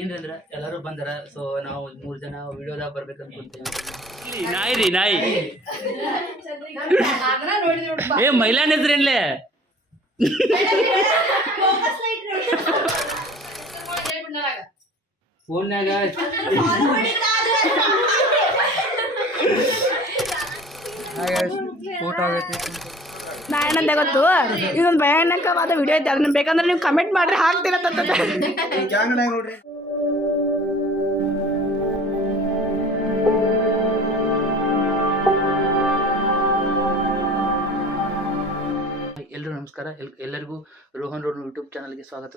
ಏನ್ರಿ ಎಲ್ಲರೂ ಬಂದಾರ. ಸೊ ನಾವು 3 ಜನ ವಿಡಿಯೋದಾಗ ಬರ್ಬೇಕಂತ ನಾಯಿ ರೀ ನಾಯಿ ಏ ಮೈಲಾನ್ ಹೆಸ್ರೇನ್ಲೆ ಫೋನ್ಯಾಗ ಫೋಟೋ ಆಗೈತಿ. ನಾ ಏನಂದೆ ಗೊತ್ತು, ಇದೊಂದು ಭಯಾನಕವಾದ ವಿಡಿಯೋ ಐತೆ, ಅದನ್ನ ಬೇಕಂದ್ರೆ ನೀವು ಕಮೆಂಟ್ ಮಾಡ್ರಿ ಹಾಕ್ತೀರ ನೋಡ್ರಿ. ಎಲ್ಲರೂ ನಮಸ್ಕಾರ. ಎಲ್ಲರಿಗೂ ರೋಹನ್ ರೋಡ್ ಯೂಟ್ಯೂಬ್ ಚಾನಲ್ಗೆ ಸ್ವಾಗತ.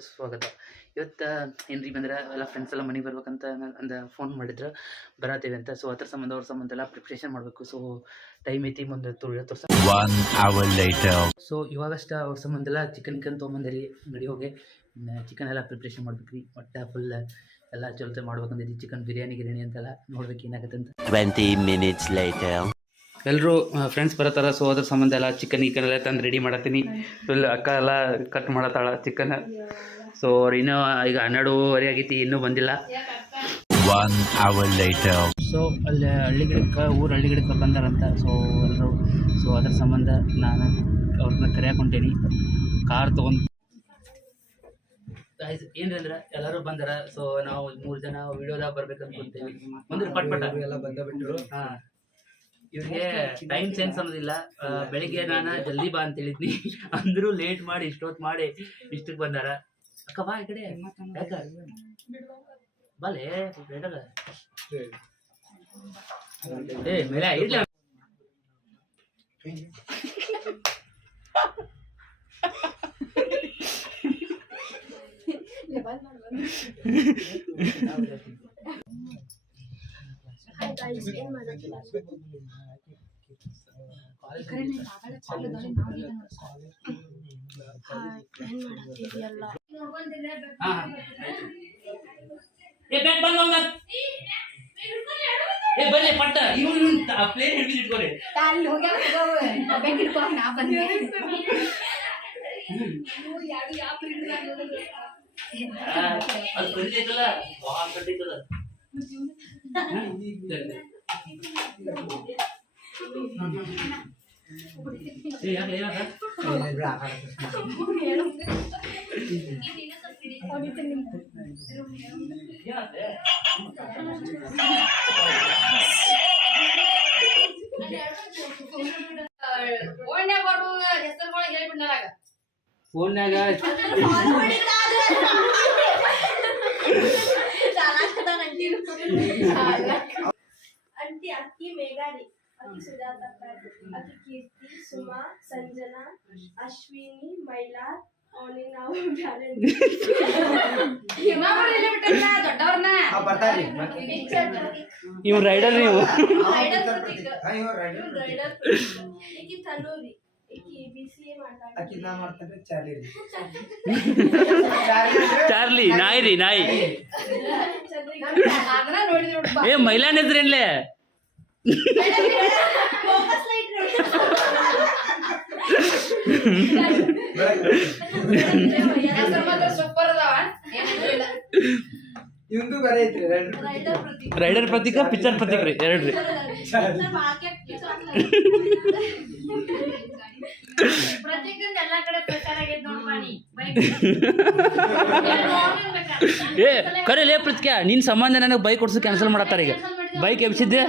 ಇವತ್ತು ಏನ್ರಿ ಬಂದ್ರೆ ಎಲ್ಲ ಫ್ರೆಂಡ್ಸ್ ಎಲ್ಲ ಮನೆಗೆ ಬರ್ಬೇಕಂತ ಅಂದ ಫೋನ್ ಮಾಡಿದ್ರು ಬರತ್ತೇವೆ ಅಂತ. ಸೊ ಅದ್ರ ಸಂಬಂಧ ಎಲ್ಲ ಪ್ರಿಪ್ರೇಷನ್ ಮಾಡಬೇಕು. ಸೊ ಟೈಮ್ ಐತಿ ಮುಂದೆ ತೋರ್ಸ. ಸೊ ಇವಾಗಷ್ಟ ಅವ್ರ ಸಂಬಂಧ ಎಲ್ಲ ಚಿಕನ್ ತೊಗೊಂಬಂದಿರಿ ಗಡಿ ಹೋಗಿ ಚಿಕನ್ ಎಲ್ಲ ಪ್ರಿಪ್ರೇಷನ್ ಮಾಡ್ಬೇಕು ರೀ. ಒಟ್ಟು ಫುಲ್ ಎಲ್ಲ ಚಲೋ ಮಾಡ್ಬೇಕಂದಿರಿ. ಚಿಕನ್ ಬಿರಿಯಾನಿ ಅಂತೆಲ್ಲ ನೋಡ್ಬೇಕು ಏನಾಗುತ್ತೆ ಅಂತ. 20 minutes later. ಎಲ್ಲರೂ ಫ್ರೆಂಡ್ಸ್ ಬರತ್ತಾರ. ಸೊ ಅದ್ರ ಸಂಬಂಧ ಎಲ್ಲ ಚಿಕನ್ ಎಲ್ಲ ತಂದು ರೆಡಿ ಮಾಡತ್ತೀನಿ. ಫುಲ್ ಅಕ್ಕ ಎಲ್ಲ ಕಟ್ ಮಾಡತ್ತಾಳ ಚಿಕನ್. ಸೊ ಅವ್ರು ಇನ್ನೂ ಈಗ 12:30 ಆಗೈತಿ, ಇನ್ನೂ ಬಂದಿಲ್ಲ. 1 hour later. ಸೊ ಅಲ್ಲಿ ಹಳ್ಳಿಗಿಡಕ್ಕೆ ಬಂದಾರಂತ. ಸೊ ಎಲ್ಲರೂ ಸೊ ಅದ್ರ ಸಂಬಂಧ ನಾನು ಅವ್ರನ್ನ ಕರೆಯಾಕೊಂಡೇನಿ. ಕಾರ್ ತೊಗೊಂಡು ಏನ್ರಿ ಎಲ್ಲರೂ ಬಂದಾರ. ಸೊ ನಾವು 3 ಜನ ವಿಡಿಯೋದಾಗ ಬರ್ಬೇಕಂತೇವಿ. ಬಂದ್ರೆ ಪಟ್ ಎಲ್ಲ ಬಂದ್ಬಿಟ್ರು. ಹಾಂ, ಇವ್ರಿಗೆ ಟೈಮ್ ಸೆನ್ಸ್ ಅನ್ನೋದಿಲ್ಲ. ಬೆಳಿಗ್ಗೆ ನಾನು ಜಲ್ದಿ ಬಾ ಅಂತ ಹೇಳಿದ್ನಿ, ಅಂದರೂ ಲೇಟ್ ಮಾಡಿ ಇಷ್ಟೊತ್ತು ಮಾಡಿ ಇಷ್ಟಕ್ಕೆ ಬಂದಾರ. ಅಕ್ಕ ಬಾ ಈ ಕಡೆ. ಬಲೆ ಬೇಡಲ್ಲ ಏ ಮೇಲೆ ಇಡ್ಲ. ಬನ್ನಿ ಪಟ್ಟ ಪ್ಲೇನ್ ಹಿಡ್ಕೊರಿ. ಅದು ಕಡಿತೈತಲ್ಲ ಭಾಳ ಕಡಿತದ. ಫೋನ್ಯಾಗ ಅಂಟಿ ಅಕ್ಕಿ ಮೇಘಾರಿ, ಅಕ್ಕಿ ಸುಜಾತ, ಅಕ್ಕಿ ಕೀರ್ತಿ, ಸುಮಾ, ಸಂಜನಾ, ಅಶ್ವಿನಿ, ಮೈಲಾ, ನಾವು ಇವ್ ರೈಡರ್ ನೀವು ತನೂರಿ BCA ಚಾರ್ಲಿ ನಾಯಿ ರೀ ನಾಯಿ ಏ ಮೈಲಾನ್ ಹೆಸ್ರೇನ್ಲೆ ರೈಡರ್ ಪ್ರತೀಕ ಪಿಕ್ಚರ್ ಪ್ರತೀಕ್ ರೀ ಎರಡ್ರಿ. ಏ ಕರೆ ಪ್ರತಿಕ ನಿನ್ ಸಂಬಂಧ ನನಗೆ ಬೈಕ್ ಕೊಡ್ಸೋ ಕ್ಯಾನ್ಸಲ್ ಮಾಡತ್ತಾರ. ಈಗ ಬೈಕ್ ಎಬ್ಸಿದ್ದೆ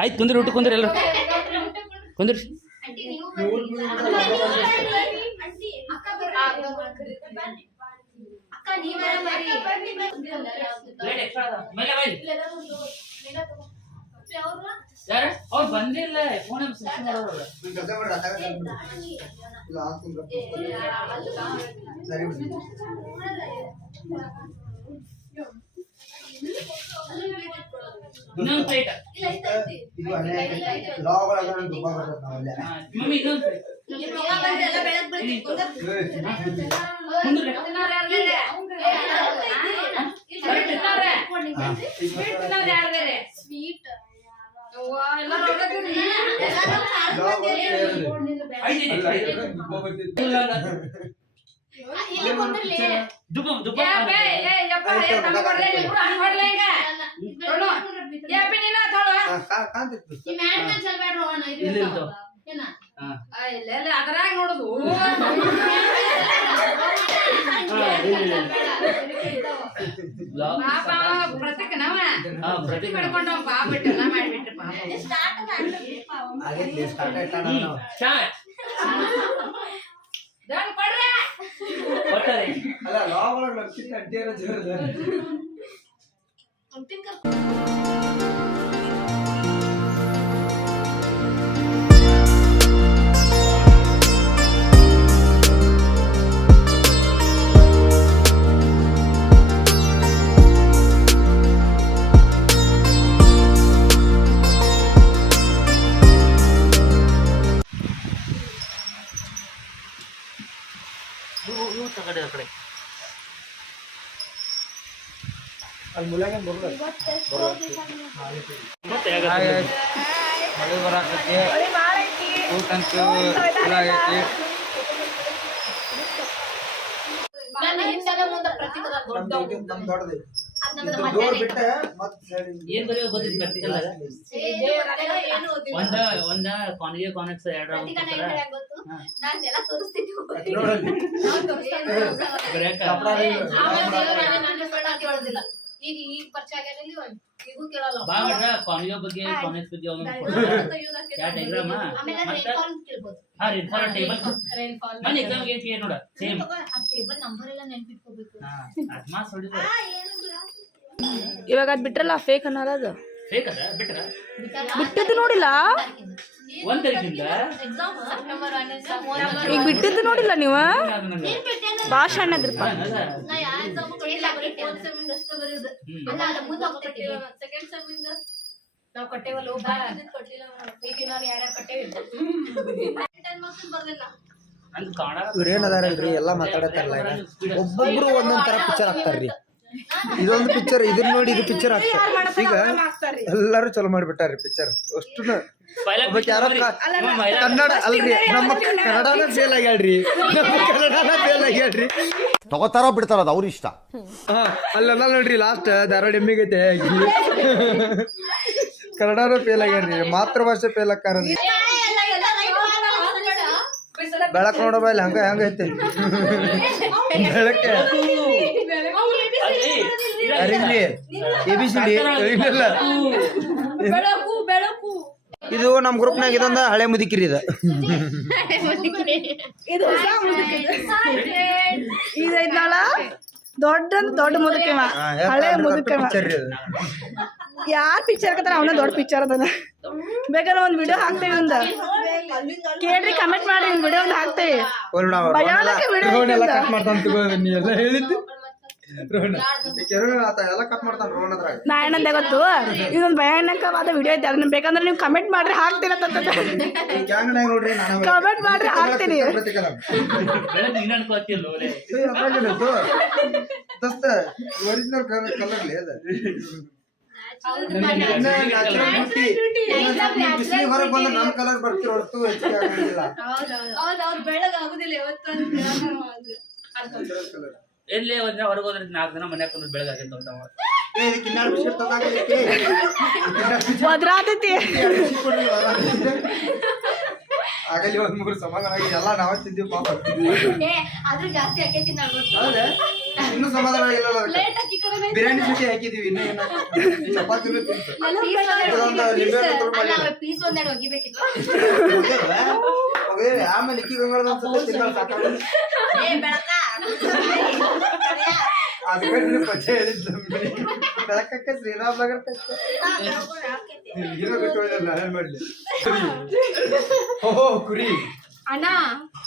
ಆಯ್ತು ಕುಂದ್ರಿ ಊಟ ಕುಂದ್ರಿ ಎಲ್ಲ ಕುಂದ್ರಿ. ಅವ್ರು ಬಂದಿಲ್ಲ ಫೋನ್ ಇನ್ನೊಂದು ಪ್ಲೇಟ್ ಇದು ಲಾಗಳ ದುಬ್ಬ ಬರ್ತದೆ ನಾವಲ್ಲೇ ಮಮ್ಮಿ ಇನ್ನೊಂದು ಪ್ಲೇಟ್ ಕಾಂತಿತ್ತು ಅದರಾಗ ನೋಡುದು ಪ್ರತೀಕ ನಾವ ಪ್ರತೀಕ್ ಮಾಡ್ಕೊಂಡ ಪಾಪ ಬಿಟ್ಟೆಲ್ಲ ಮಾಡಿಬಿಟ್ರಿ ಪಾಪ ಆಗೈತಿ ಸ್ಟಾರ್ಟ್ ಆಯ್ತಾ ನಾವು ಸ್ಟಾರ್ಟ್ ಕೊಡ್ರೆ ಕೊಟ್ಟರೆ ಅಲ್ಲ ಲಾಗಳ ಲಕ್ಷಿತ ಅಡ್ಡಿಯರ ಜೋರದ ಇವು ತಗಡೆ ಆ ಕಡೆ ಅಲ್ಲಿ ಮುಲಾಗ ಬರೋದು ಮತ್ತೆ ಹೇಗೆ ಮಳೆ ಬರಾಕತಿ ಊಟಂತೂ ಚಲೋ ಆಗೈತಿ ನಮ್ ದೊಡ್ಡದು ಡೋರ್ ಬಿಟ್ಟ ಮತ್ ಏನ್ ಬರೆಯೋ ಗೊತ್ತಿತ್ತು ಪ್ರಾಕ್ಟಿಕಲ್ ಒಂದ ಕಾನಿಗೆ ಕಾನೆಕ್ಸ್ ಎರಡು ಈಗ ಈಗ ಪರಿಚಯ ಆಗ್ಯಾದಲ್ಲಿ ಈಗೂ ಕೇಳಲ್ಲ ಬಾಳ ಕಾನಿಗೆ ಬಗ್ಗೆ ಕಾನೆಕ್ಸ್ ಬಗ್ಗೆ ಯಾ ಡೈಗ್ರಾಮ್ ಮತ್ತೆ ಹಾ ರೇನ್ಫಾಲ್ ಟೇಬಲ್ ಮನೆ ಎಕ್ಸಾಮ್ ಗೆ ನೋಡ ಸೇಮ್ ಟೇಬಲ್ ನಂಬರ್ ಎಲ್ಲ ನೆನಪಿಟ್ಕೋಬೇಕು ಹಾ ಅದ್ಮಾಸ್ ಹೊಡಿದ್ರು ಇವಾಗ ಅದ್ ಬಿಟ್ರಲ್ಲ ಫೇಕ್ ಅನ್ನೋದು ಫೇಕ್ ಅದ ಬಿಟ್ರ ಬಿಟ್ಟದ್ದು ನೋಡಿಲ್ಲ ಒಂದ್ ತಾರೀಕಿಂದ ಎಕ್ಸಾಮ್ ನಂಬರ್ 1 ಈಗ ಬಿಟ್ಟಿದ್ದು ನೋಡಿಲ್ಲ ನೀವು ಭಾಷೆ ಅನ್ನದ್ರಪ್ಪ ನಾ ಯಾವ ಎಕ್ಸಾಮ್ ಕಳಿಲ್ಲ ಬರೀ 4th ಸೆಮ್ ಇಂದ ಅಷ್ಟೇ ಬರೆಯೋದು ಅಲ್ಲ ಅಲ್ಲ ಮುಂದೆ ಹೋಗ್ತೈತಿ ಸೆಕೆಂಡ್ ಸೆಮ್ ಇಂದ ನಾವು ಕಟ್ಟೇವಲ್ಲ ಕೊಟ್ಟಿಲ್ಲ ಈಗ ನಾನು ಯಾರ್ಯಾರು ಕಟ್ಟೇವಿ 10 ಮಾರ್ಕ್ಸ್ ಬರ್ಲಿಲ್ಲ ಅಂತ ಕನ್ನಡ ಇವ್ರು ಏನದಾರಲ್ರಿ ಎಲ್ಲಾ ಮಾತಾಡತ್ತಾರಲ್ಲ ಈಗ ಒಬ್ಬೊಬ್ರು ಒಂದೊಂದ್ ತರ ಪಿಕ್ಚರ್ ಹಾಕ್ತಾರ್ರಿ ಇದೊಂದು ಪಿಕ್ಚರ್ ಇದನ್ನ ನೋಡಿ ಇದು ಪಿಕ್ಚರ್ ಹಾಕ್ತಾರೆ ಈಗ ಎಲ್ಲಾರು ಚಲೋ ಮಾಡ್ಬಿಟ್ಟಾರ್ರಿ ಪಿಕ್ಚರ್ ಅಷ್ಟು ಯಾರೋ ಕನ್ನಡ ಅಲ್ರಿ ನಮ್ಮ ಕನ್ನಡನ ಫೇಲ್ ಆಗ್ಯಾಡ್ರಿ ನಮ್ಮ ಕನ್ನಡನ ಫೇಲ್ ಆಗ್ಯಾಡ್ರಿ ತಗೋತಾರೋ ಬಿಡ್ತಾರ ಅದು ಅವ್ರ ಇಷ್ಟ ಹಾ ಅಲ್ಲೆಲ್ಲ ನೋಡ್ರಿ ಲಾಸ್ಟ್ ಧಾರವಾಡ ಎಮ್ಮಿಗೈತೆ ಕನ್ನಡನ ಫೇಲ್ ಆಗ್ಯಾಡ್ರಿ ಮಾತೃಭಾಷೆ ಫೇಲ್ ಆಕಾರದ್ರಿ ಬೆಳಕ್ ನೋಡೋ ಇಲ್ಲಿ ಹಂಗ ಹೆಂಗೈತೆ ಬೆಳಕ್ಕೆ ಅರಿಲಿ ABCD ಇಲ್ಲ ಬೆಳಕು ಬೆಳಕು ಇದು ನಮ್ ಗ್ರೂಪ್ನಾಗ ಇದೊಂದ ಹಳೆ ಮುದುಕಿರಿ ಇದು ಇದು ಇದೈತ್ನಾಳ ದೊಡ್ಡ ಮುದುಕಿವ ಹಳೆ ಮುದುಕಿವ ಯಾರ್ ಪಿಕ್ಚರ್ ಹಾಕತಾರ ಅವನ ದೊಡ್ಡ ಪಿಕ್ಚರ್ ಅದನ್ನ ಬೇಕಾದ್ರೆ ಒಂದ್ ವಿಡಿಯೋ ಹಾಕ್ತೇವಿ ಒಂದ ಕೇಳ್ರಿ ಕಮೆಂಟ್ ಮಾಡ್ರಿ ಒಂದ್ ವಿಡಿಯೋ ಒಂದ್ ಹಾಕ್ತೇವಿ ಭಯಾನಕ ವಿಡಿಯೋ ಕಟ್ ಮಾಡ್ತಾನ ನೀ ಎಲ್ಲ ಹೇಳಿದ್ದು ಎಲ್ಲ ಕಟ್ ಮಾಡ್ತಾನ ರೋಣ ಅದ್ರಾಗ ನಾ ಏನಂದೆ ಗೊತ್ತು ಇದೊಂದ್ ಭಯಾನಕವಾದ ವಿಡಿಯೋ ಐತೆ ಅದನ್ನ ಬೇಕಂದ್ರೆ ನೀವು ಕಮೆಂಟ್ ಮಾಡ್ರಿ ಹಾಕ್ತೀರ ಗ್ಯಾಂಗ್ನಾಗ ನೋಡ್ರಿ ನಾನು ಕಮೆಂಟ್ ಮಾಡ್ರಿ ಹಾಕ್ತೀನಿ ಬೆಳಗ್ಗೆ ನೀನ್ ಅನ್ಕೋತಿಲ್ಲ ದೋಸ್ತ ಒರಿಜಿನಲ್ ಕಲರ್ಲಿ ಅದ ಬಿಸಿಲಿ ಹೊರಗೆ ಬಂದ್ರೆ ನಮ್ ಕಲರ್ ಬರ್ತೀವಿ ಹೊರತು ಹೆಚ್ಚಿಗೆ ಆಗಂಗಿಲ್ಲ ಹೌದೌದು ಬೆಳಗಾಗುದಿಲ್ಲ ಯಾವತ್ತೊಂದು ಎಲ್ಲಿ ಹೋದ್ರೆ ಹೊರಗೆ ಹೋದ್ರೆ 4 ದಿನ ಮನ್ಯಾಗ ಕುಂದ್ರೆ ಬೆಳಗಾಗಿತ್ತು ಅಂತ ಇದಕ್ಕೆ ಇನ್ನಾರು ಬಿಸ್ಕೆಟ್ ತಗೊಂಡೈತಿ ಒದ್ರಾತೈತಿ ಆಗಲಿ ಒಂದ್ 3 ಸಮಾಧಾನ ಆಗಿ ಎಲ್ಲ ನಾವ ತಿಂದಿವಿ ಪಾಪ ಆದ್ರೂ ಜಾಸ್ತಿ ಆಕೈತಿ ನಾನು ಹೌದೇ ಇನ್ನೂ ಸಮಾಧಾನ ಆಗಿಲ್ಲ ಬಿರಿಯಾನಿ ಜೊತೆ ಹಾಕಿದೀವಿ ಇನ್ನೂ ಏನ ಚಪಾತಿನೂ ತಿಂತು ಪೀಸ್ ಒಂದೆರಡು ಒಗಿಬೇಕಿತ್ತು ಆಮೇಲೆ ಇಕ್ಕಿ ಗಂಗಳ ತಿಂಗಳ ಸಾಕಾಗ ಅದಕ್ಕೆ ಪಚ್ಚೆ ಹೇಳಿದ್ದು ಬೆಳಕಕ್ಕೆ ಶ್ರೀರಾಮ್ ನಗರ ಹೀರೋ ಬಿಟ್ಟು ಏನ್ ಮಾಡ್ಲಿ ಓಹೋ ಕುರಿ ಅಣ್ಣ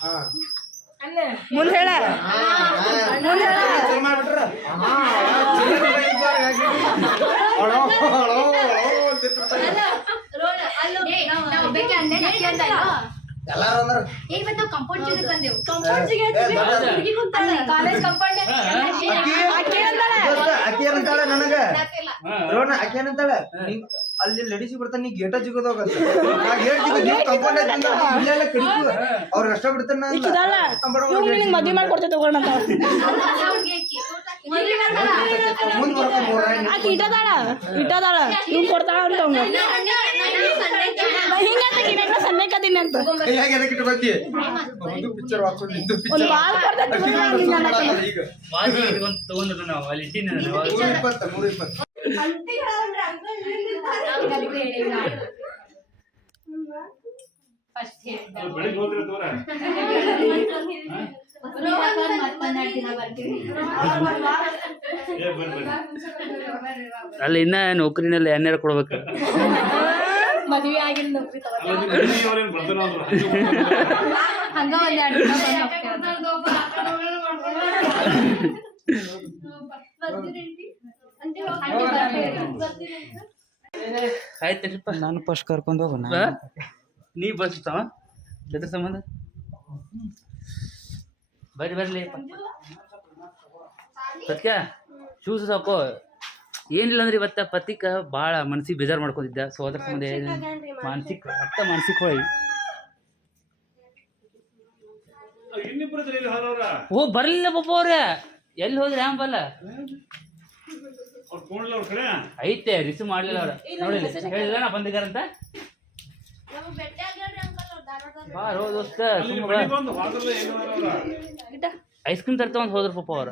ಹಾ ಮುಂದ್ ಹೇಳ ಮಾಡ್ಬಿಟ್ರ ಎಲ್ಲಾರು ಅಂದ್ರ ಇವತ್ತು ನಾವು ಕಂಪೌಂಡ್ ಜಿಗೆ ಬಂದೆವು ಅಕ್ಕಿ ಏನಂತಾಳೆ ನನಗ ರೋಣ ಅಕ್ಕಿ ಏನಂತಾಳೆ ಅಲ್ಲಿ ಲೇಡೀಸ್ ಬರ್ತಾನೆ ನೀ ಗೇಟ ಜಿಗೋದಾಗ ಗೇಟ್ ಜಿಗೋ ಕಂಪೌಂಡ್ ಇಲ್ಲೆಲ್ಲ ಕಡಿತು ಅವ್ರಿಗೆ ಅಷ್ಟ ಬಿಡ್ತಾನ ಮದ್ವೆ ಮಾಡ್ಕೊಡ್ತೇವೆ ತಗೋಣ ಮುಂದ್ ಬರ್ಕೊಂಡು ಆಕಿ ಇಟ್ಟದಾಳ ಇವ್ ಕೊಡ್ತಾಳ ಅಂತ ಹಿಂಗಂತ ಸಣ್ಣಕದೀನಿ ಅಂತ ಇಟ್ಕೊಳ್ತಿ ಒಂದು ಪಿಕ್ಚರ್ ಹಾಕೊಂಡು ನಿಂತು ಒಂದ್ ಪಿಕ್ಚರ್ ಬಾಲ್ ಕೊಡ್ತೈತಿ ಈಗ ತಗೊಂಡ್ರು ನಾವು ಅಲ್ಲಿ ಇಟ್ಟಿನ 120 ಫಸ್ಟ್ ಅಲ್ಲಿ ಇನ್ನ ನೌಕರಿನಲ್ಲಿ ಎಣ್ಣೆ ಕೊಡ್ಬೇಕು ಮದುವೆ ಆಗಿಲ್ಲ ನೌಕರಿ ಹಂಗ ಆಯ್ತಪ್ಪ ನಾನು ಫಸ್ಟ್ ಕರ್ಕೊಂಡು ಹೋಗೋಣ ನೀ ಬರ್ತಾವ ಜೊತೆ ಸಂಬಂಧ ಬರ್ಲಿ ಸತ್ಯ ಶೂಸ್ ಸಾಕು ಏನಿಲ್ಲ ಅಂದ್ರೆ ಇವತ್ತ ಪತಿಕ ಭಾಳ ಮನ್ಸಿಗೆ ಬೇಜಾರು ಮಾಡ್ಕೊಂಡಿದ್ದ ಸೋದರ ಸಂಬಂಧ ಮಾನಸಿಕ ಹೊಳಿ ಓ ಬರ್ಲಿಲ್ಲ ಪಾಪ ಅವ್ರ ಎಲ್ಲಿ ಹೋದ್ರಿ ಹ್ಯಾಂಬಲ್ಲ ಐತೆ ರಿಸೀವ್ ಮಾಡ್ಲಿಲ್ಲ ಅವ್ರ ನೋಡಿಲ್ಲ ಹೇಳಿಲ್ಲ ನಾ ಬಂದಿಗಾರಂತ ಬಾರೋ ದೋಸ್ತ ಐಸ್ ಕ್ರೀಮ್ ತರ್ತ ಒಂದು ಹೋದ್ರ ಪಾಪ ಅವ್ರ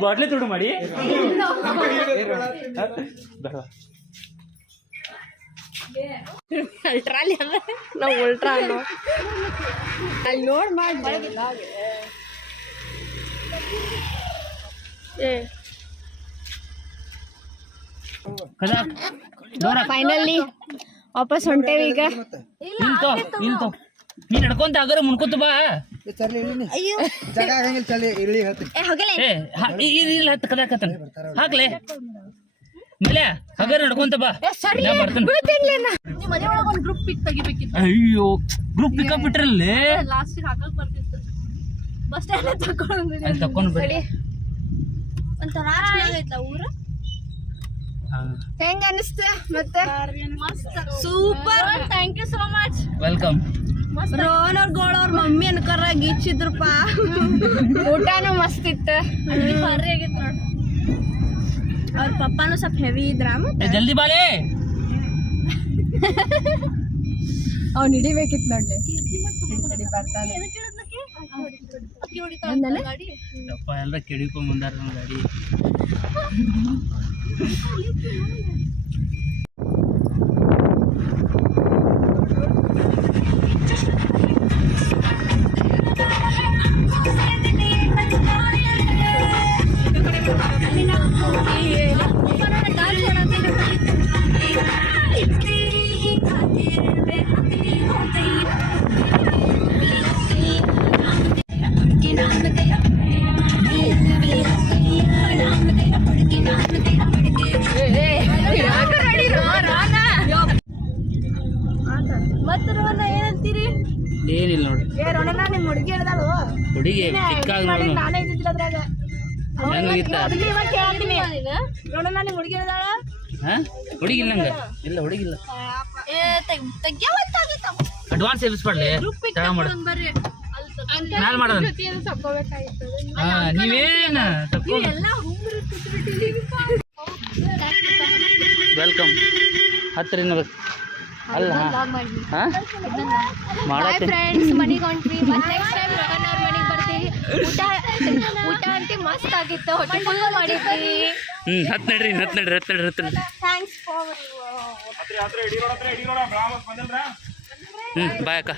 ಬಾಟ್ಲಿ ತುಡು ಮಾಡಿ ಅಲ್ಟ್ರಾಲಿ ಅಂದ್ರೆ ನಾವು ಉಲ್ಟ್ರಾ ಅನ್ನೋ ಅಲ್ಲಿ ನೋಡ್ ಮಾಡಿ ಫೈನಲಿ ವಾಪಸ್ ಹೊಂಟೇವಿ ಈಗ ನಿಲ್ತೋ ನೀ ನಡ್ಕೊಂತ ಆಗರ ಮುನ್ಕೋತ ಬಾ ಚರ್ಲಿ ಇಳಿನಿ ಜಾಗ ಆಗಂಗಿಲ್ಲ ಚಲಿ ಇಳಿ ಹೇಳ್ತೀನಿ ಇಲ್ಲ ಹತ್ತು ಕದಾಕತ್ತನ ಹಾಕ್ಲೆ ಮೇಲೆ ಹಗರ ನಡ್ಕೊಂತ ಬಾ ನಾ ಬರ್ತೇನೆ ಒಂದು ಗ್ರೂಪ್ ಪಿಕ್ ತೆಗಿಬೇಕಿತ್ತು ಅಯ್ಯೋ ಗ್ರೂಪ್ ಪಿಕಪ್ ಬಿಟ್ರಲ್ಲಿ ಲಾಸ್ಟ್ ಹಾಕಕ್ ಬರ್ತಿತ್ತು ಬಸ್ ಸ್ಟ್ಯಾಂಡ್ ತಗೊಂಡ್ರಿ ಅಲ್ಲಿ ತಕೊಂಡ್ ಬರ್ರಿ ಒಂಥರ ಚೆನ್ನಾಗೈತ ಊರು ಹೆಂಗ ಅನಿಸ್ತ ಮತ್ತೆ super thank you so much welcome Rohan ಅವ್ರ ಗೋಳ ಅವ್ರ ಮಮ್ಮಿ ಅನ್ಕರ ಗೀಚಿದ್ರಪ್ಪ ಊಟನೂ ಮಸ್ತ್ ಇತ್ತು ಭಾರಿ ಆಗಿತ್ತು ನೋಡಿ ಅವ್ರ ಪಪ್ಪಾನು ಸ್ವಲ್ಪ ಹೆವಿ ಇದ್ರ ಜಲ್ದಿ ಬಾಲೆ ಅವ್ನು ಹಿಡಿಬೇಕಿತ್ತು ನೋಡ್ಲಿ ಬರ್ತಾನೆ ಅಪ್ಪ ಎಲ್ಲ ಕೆಡಿಕೊಂಡ್ ಬಂದಾರ ನಮ್ಮ ಗಾಡಿ ಮತ್ತೆ ರೋಹನ ಏನಂತೀರಿ ಏನಿಲ್ಲ ನೋಡಿ ರೋಹನ ನಿಮ್ ಹುಡುಗಿ ಹೇಳ್ದಾಳು ಹುಡುಗಿ ಚಿಕ್ಕಾಗ ನಾನೇ ಇದ್ದಿದ್ದಿಲ್ಲ ಅದ್ರಾಗ ಹೆಂಗಿತ್ತ ಅದಕ್ಕೆ ಇವಾಗ ಕೇಳ್ತೀನಿ ರೋಹನ ನಿಮ್ ಹುಡುಗಿ ಹೇಳ್ದಾಳ ಹಾ ಹುಡುಗಿಲ್ಲ ನಂಗ ಇಲ್ಲ ಹುಡುಗಿಲ್ಲ ಅಡ್ವಾನ್ಸ್ ಎಬ್ಬಿಸ್ಬಾರ್ಲಿ ತಡ ಮಾಡ ಮ್ಯಾಲ ಮಾಡೋದು ಹಾ ನೀವೇನ ವೆಲ್ಕಮ್ ಹತ್ತಿರ ಅಲ್ಲ ಹಾ ಮಾಡತ್ತೆ ಫ್ರೆಂಡ್ಸ್ ಮನೆಗೆ ಹೊಂಟ್ವಿ ಮತ್ತೆ ನೆಕ್ಸ್ಟ್ ಟೈಮ್ ರೋಹನ್ ಅವ್ರ ಮನೆಗೆ ಬರ್ತೀವಿ ಊಟ ಅಂತ ಮಸ್ತ್ ಆಗಿತ್ತು ಹೊಟ್ಟೆ ಫುಲ್ ಮಾಡಿದ್ವಿ ಹತ್ತು ನಡ್ರಿ ಥ್ಯಾಂಕ್ಸ್ ಫಾರ್ ಬಾಯ್ ಅಕ್ಕ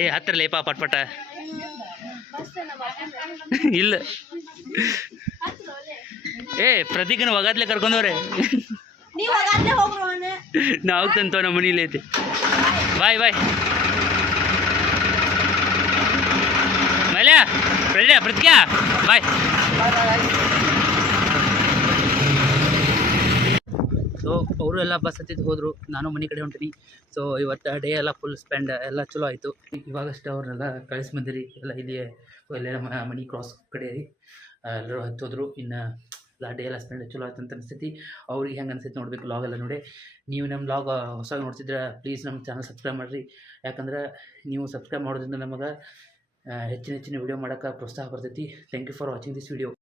ಏ ಹತ್ತಿರ ಲೇಪ ಪಟ್ಪಟ ಇಲ್ಲ ಏ ಪ್ರತೀಕನ ಒಗಾದ್ಲೆ ಕರ್ಕೊಂಡವ್ರೆ ನೀವು ಹೋಗಾದ್ಲೆ ಹೋಗ್ರು ಅವನು ನಾವು ಹೋಗ್ತಂತವ ನಮ್ಮ ಮನೇಲಿ ಐತಿ ಬಾಯ್ ಬಾಯ್ ಮೈಲ ಪ್ರತಿಕ ಬಾಯ್ ಸೊ ಅವರು ಎಲ್ಲ ಬಸ್ ಹತ್ತಿದ್ದು ಹೋದರು, ನಾನು ಮನೆ ಕಡೆ ಹೊಂಟೀನಿ. ಸೊ ಇವತ್ತು ಡೇ ಎಲ್ಲ ಫುಲ್ ಸ್ಪೆಂಡ್ ಎಲ್ಲ ಚಲೋ ಆಯಿತು. ಇವಾಗಷ್ಟು ಅವ್ರನ್ನೆಲ್ಲ ಕಳಿಸಿ ಬಂದಿರಿ ಎಲ್ಲ ಇಲ್ಲಿ ಎಲ್ಲ ಮನಿ ಕ್ರಾಸ್ ಕಡೆ ರೀ ಎಲ್ಲರೂ ಹತ್ತೋದ್ರು. ಇನ್ನು ಡೇ ಎಲ್ಲ ಸ್ಪೆಂಡ್ ಚಲೋ ಆಯ್ತು ಅಂತ ಅನಿಸ್ತೈತಿ. ಅವ್ರಿಗೆ ಹೆಂಗೆ ಅನಿಸ್ತೈತಿ ನೋಡಬೇಕು ಲಾಗ್ ಎಲ್ಲ ನೋಡಿ. ನೀವು ನಮ್ಮ ಲಾಗ್ ಹೊಸ ನೋಡ್ತಿದ್ರೆ ಪ್ಲೀಸ್ ನಮ್ಮ ಚಾನಲ್ ಸಬ್ಸ್ಕ್ರೈಬ್ ಮಾಡಿರಿ. ಯಾಕಂದ್ರೆ ನೀವು ಸಬ್ಸ್ಕ್ರೈಬ್ ಮಾಡೋದ್ರಿಂದ ನಮಗೆ ಹೆಚ್ಚಿನ ವೀಡಿಯೋ ಮಾಡೋಕ್ಕೆ ಪ್ರೋತ್ಸಾಹ ಬರ್ತೈತಿ. Thank you for watching this video.